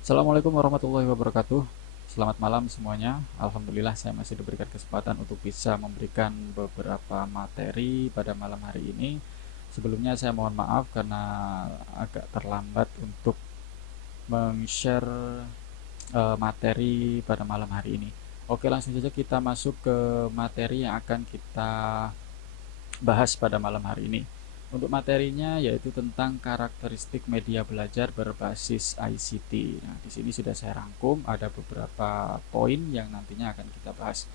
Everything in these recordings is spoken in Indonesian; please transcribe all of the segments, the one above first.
Assalamualaikum warahmatullahi wabarakatuh. Selamat malam semuanya. Alhamdulillah saya masih diberikan kesempatan untuk bisa memberikan beberapa materi pada malam hari ini. Sebelumnya saya mohon maaf karena agak terlambat untuk meng-share materi pada malam hari ini. Oke, langsung saja kita masuk ke materi yang akan kita bahas pada malam hari ini. Untuk materinya yaitu tentang karakteristik media belajar berbasis ICT. Nah, di sini sudah saya rangkum ada beberapa poin yang nantinya akan kita bahas.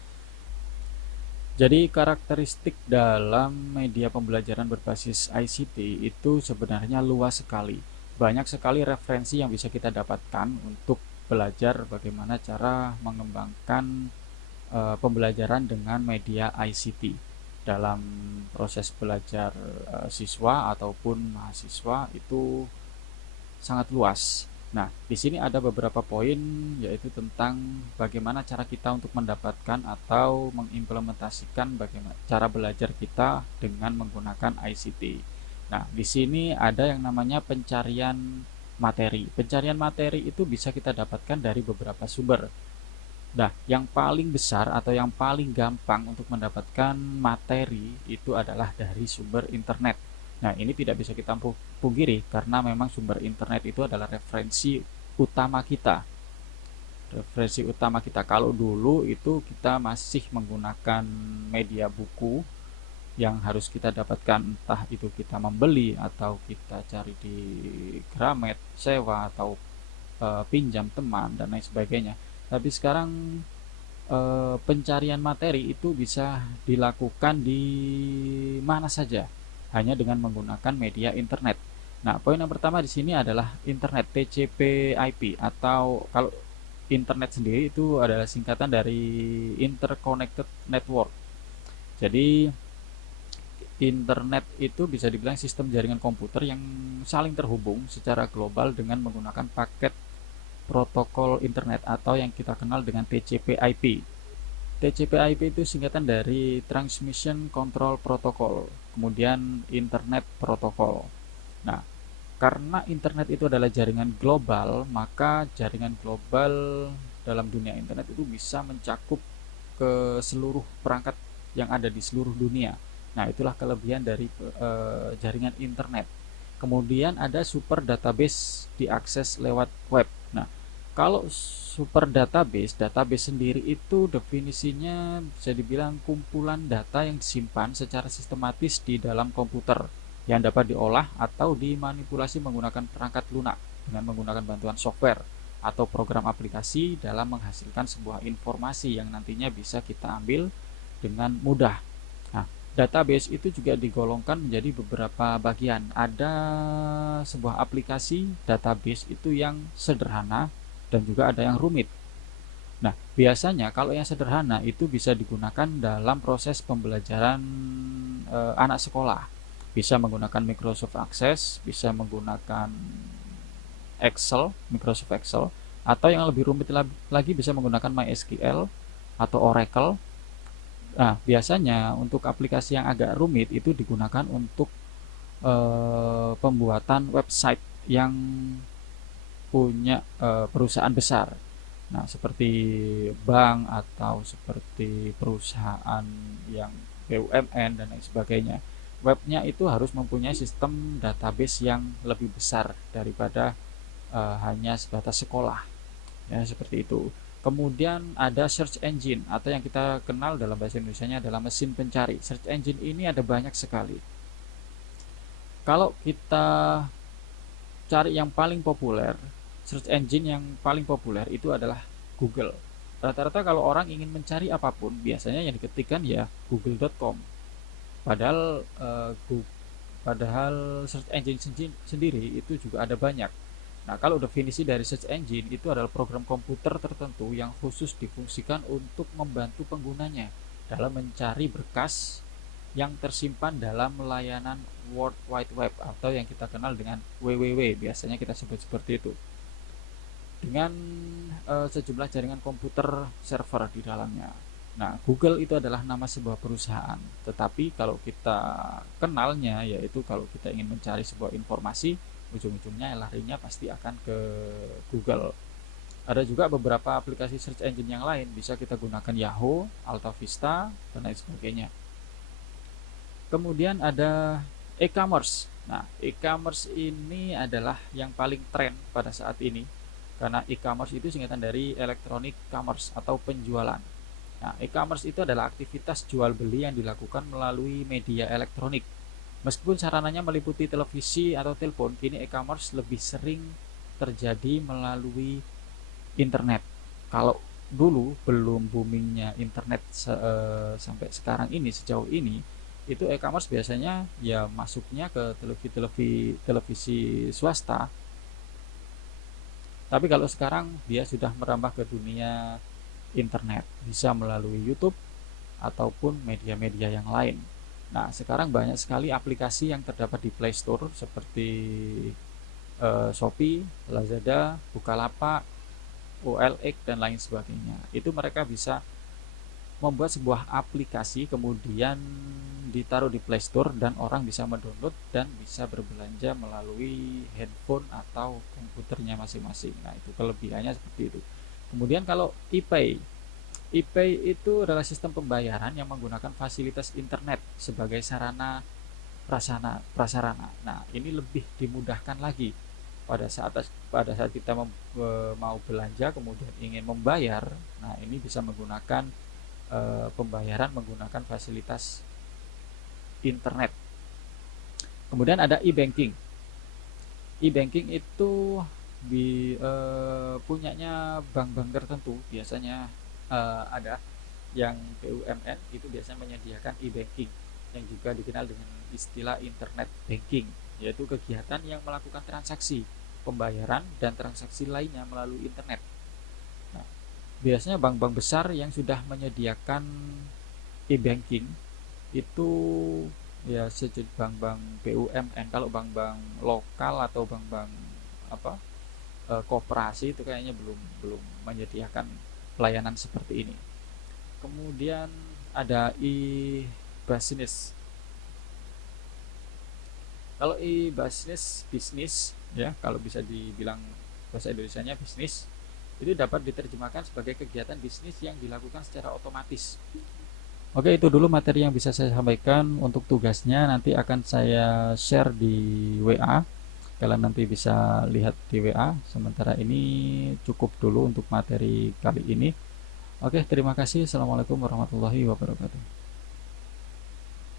Jadi, karakteristik dalam media pembelajaran berbasis ICT itu sebenarnya luas sekali. Banyak sekali referensi yang bisa kita dapatkan untuk belajar bagaimana cara mengembangkan pembelajaran dengan media ICT dalam proses belajar siswa ataupun mahasiswa itu sangat luas. Nah, di sini ada beberapa poin yaitu tentang bagaimana cara kita untuk mendapatkan atau mengimplementasikan bagaimana cara belajar kita dengan menggunakan ICT. Nah, di sini ada yang namanya pencarian materi. Pencarian materi itu bisa kita dapatkan dari beberapa sumber. Nah, yang paling besar atau yang paling gampang untuk mendapatkan materi itu adalah dari sumber internet. Nah, ini tidak bisa kita pungkiri karena memang sumber internet itu adalah referensi utama kita. Referensi utama kita. Kalau dulu itu kita masih menggunakan media buku yang harus kita dapatkan, entah itu kita membeli atau kita cari di Gramet, sewa atau pinjam teman dan lain sebagainya. Tapi sekarang pencarian materi itu bisa dilakukan di mana saja hanya dengan menggunakan media internet. Nah, poin yang pertama di sini adalah internet TCP/IP atau kalau internet sendiri itu adalah singkatan dari Interconnected Network. Jadi internet itu bisa dibilang sistem jaringan komputer yang saling terhubung secara global dengan menggunakan paket protokol internet atau yang kita kenal dengan TCP/IP. TCP/IP itu singkatan dari Transmission Control Protocol, kemudian Internet Protocol. Nah, karena internet itu adalah jaringan global, maka jaringan global dalam dunia internet itu bisa mencakup ke seluruh perangkat yang ada di seluruh dunia. Nah, itulah kelebihan dari jaringan internet. Kemudian ada super database diakses lewat web. Nah, kalau super database sendiri itu definisinya bisa dibilang kumpulan data yang disimpan secara sistematis di dalam komputer yang dapat diolah atau dimanipulasi menggunakan perangkat lunak dengan menggunakan bantuan software atau program aplikasi dalam menghasilkan sebuah informasi yang nantinya bisa kita ambil dengan mudah. Nah, database itu juga digolongkan menjadi beberapa bagian. Ada sebuah aplikasi database itu yang sederhana dan juga ada yang rumit. Nah, biasanya kalau yang sederhana itu bisa digunakan dalam proses pembelajaran anak sekolah. Bisa menggunakan Microsoft Access, bisa menggunakan Microsoft Excel, atau yang lebih rumit lagi bisa menggunakan MySQL atau Oracle. Nah, biasanya untuk aplikasi yang agak rumit itu digunakan untuk pembuatan website yang punya perusahaan besar. Nah, seperti bank atau seperti perusahaan yang BUMN dan lain sebagainya. Webnya itu harus mempunyai sistem database yang lebih besar daripada hanya sebatas sekolah. Ya, seperti itu. Kemudian ada search engine atau yang kita kenal dalam bahasa Indonesianya adalah mesin pencari. Search engine ini ada banyak sekali. Kalau kita cari yang paling populer, search engine yang paling populer itu adalah Google. Rata-rata kalau orang ingin mencari apapun, biasanya yang diketikkan ya google.com. Padahal padahal search engine sendiri itu juga ada banyak. Nah, kalau definisi dari search engine itu adalah program komputer tertentu yang khusus difungsikan untuk membantu penggunanya dalam mencari berkas yang tersimpan dalam layanan World Wide Web atau yang kita kenal dengan WWW, biasanya kita sebut seperti itu, dengan sejumlah jaringan komputer server di dalamnya. Nah, Google itu adalah nama sebuah perusahaan, tetapi kalau kita kenalnya yaitu kalau kita ingin mencari sebuah informasi, ujung-ujungnya larinya pasti akan ke Google. Ada juga beberapa aplikasi search engine yang lain, bisa kita gunakan Yahoo, Alta Vista, dan lain sebagainya. Kemudian ada e-commerce. Nah, e-commerce ini adalah yang paling tren pada saat ini, karena e-commerce itu singkatan dari electronic commerce atau penjualan. Nah, e-commerce itu adalah aktivitas jual beli yang dilakukan melalui media elektronik. Meskipun sarananya meliputi televisi atau telepon, kini e-commerce lebih sering terjadi melalui internet. Kalau dulu belum boomingnya internet sampai sekarang ini, sejauh ini, itu e-commerce biasanya ya masuknya ke televisi swasta. Tapi kalau sekarang dia sudah merambah ke dunia internet, bisa melalui YouTube ataupun media-media yang lain. Nah, sekarang banyak sekali aplikasi yang terdapat di Play Store seperti Shopee, Lazada, Bukalapak, OLX, dan lain sebagainya. Itu mereka bisa membuat sebuah aplikasi, kemudian ditaruh di Play Store dan orang bisa mendownload dan bisa berbelanja melalui handphone atau komputernya masing-masing. Nah, itu kelebihannya seperti itu. Kemudian kalau ePay, ePay itu adalah sistem pembayaran yang menggunakan fasilitas internet sebagai sarana prasarana. Nah, ini lebih dimudahkan lagi pada saat kita mau belanja kemudian ingin membayar. Nah, ini bisa menggunakan pembayaran menggunakan fasilitas internet. Kemudian ada e-banking. E-banking itu punyanya bank-bank tertentu, biasanya ada yang BUMN itu biasanya menyediakan e-banking yang juga dikenal dengan istilah internet banking, yaitu kegiatan yang melakukan transaksi pembayaran dan transaksi lainnya melalui internet. Nah, biasanya bank-bank besar yang sudah menyediakan e-banking itu ya sejak bank-bank BUMN. Kalau bank-bank lokal atau bank-bank apa koperasi itu kayaknya belum belum menyediakan pelayanan seperti ini. Kemudian ada e-business. Kalau e-business, bisnis ya, kalau bisa dibilang bahasa Indonesianya bisnis, itu dapat diterjemahkan sebagai kegiatan bisnis yang dilakukan secara otomatis. Oke, itu dulu materi yang bisa saya sampaikan. Untuk tugasnya nanti akan saya share di WA. Kalian nanti bisa lihat di WA. Sementara ini cukup dulu untuk materi kali ini. Oke, terima kasih. Assalamualaikum warahmatullahi wabarakatuh.